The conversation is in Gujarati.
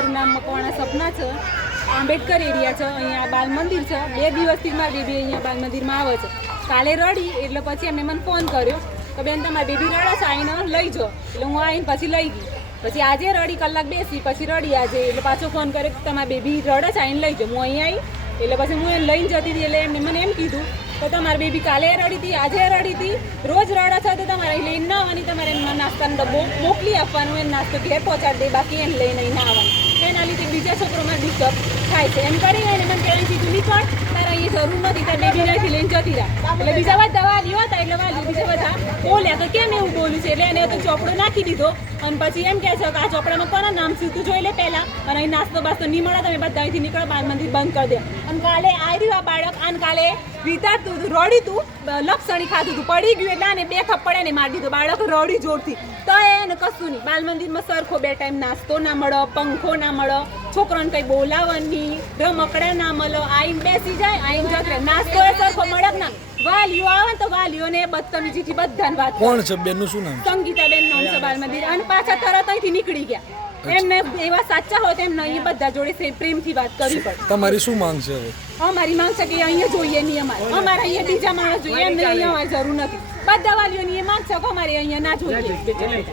કે છે. આંબેડકર એરિયા છે. અહીંયા બાલ મંદિર છે. બે દિવસથી મારી બેબી અહીંયા બાલ મંદિરમાં આવે છે. કાલે રડી, એટલે પછી એમને મને ફોન કર્યો કે બેન, તમારી બેબી રડે છે, આવીને લઈ જાઓ. એટલે હું આવીને પછી લઈ ગઈ. પછી આજે રડી, કલાક બેસી, પછી રડી આજે. એટલે પાછો ફોન કર્યો કે તમારી બેબી રડે છે, આવીને લઈ જાઓ. હું અહીંયા આવી, એટલે પછી હું એને લઈને જતી હતી, એટલે એમને મને એમ કીધું તો તમારી બેબી કાલે રડી હતી, આજે રડી હતી. રોજ રડે છે, તો તમારે અહીં લઈને ના આવવાની. તમારે નાસ્તાનો ડબ્બો મોકલી આપવાનું, એને નાસ્તો ઘેર પહોંચાડી દે, બાકી એને લઈને અહીં ના આવવાનું એના લીધે બીજા છોકરોમાં ડિસ્ટર્બ થાય છે. એમ કરીને એને મને કહેવાનું કીધું નીકળ, તારે અહીંયા જરૂર નથી, તારે બેબી નથી લઈને જતી રહ્યા એટલે બીજા બધા વાલીઓ હતા, એટલે વાલીઓ બીજા બધા બોલ્યા તો કેમ એવું બોલ્યું છે? એટલે એને તો ચોપડો નાખી દીધો. અને પછી એમ કહે છે, કે આ ચોપડામાં કોના નામ છે? તું જોઈ લે પહેલા. અને અહીં નાસ્તો બાસ્તો નહીં મળે, તમે બધા અહીંથી નીકળો બાલ મંદિર બંધ કરી દે. અને કાલે આવી રહ્યું આ બાળક, અને કાલે રીતા તું રડી તું લપસણી ખાધું તું, પડી ગયું એટલે આને બે થપ્પડે ને મારી દીધું. બાળક રડી જોરથી. તો એને કશું નહીં. બાલ મંદિરમાં સરખો બે ટાઈમ નાસ્તો ના મળો, પંખો ના મળો. છોકરાને કંઈ બોલાવવાની રમકડા ના મળો આઈને બેસી જાય આઈને જતો રહે. નાસ્તો એ સરખો મળે ના વાલીઓ આવે ને તો વાલીઓને બદતમીજીથી બધાને વાત. કોણ છે બેનનું શું નામ સંગીતાબેન નામ છે બાલ મંદિર. અને પાછા તરત અહીંથી નીકળી ગયા. એમને એવા સાચા હોત એમને અહીંયા બધા જોડે સે- પ્રેમથી વાત કરવી પડે. તમારી શું માંગ છે હવે? અમારી માંગ છે કે અહીંયા જોઈએ નહીં અમારે. અમારે અહીંયા બીજા માણસ જોઈએ એમને અહીંયા જરૂર નથી. બધા વાલીઓની એ માંગ છે કે અમારે અહીંયા ના જોઈએ.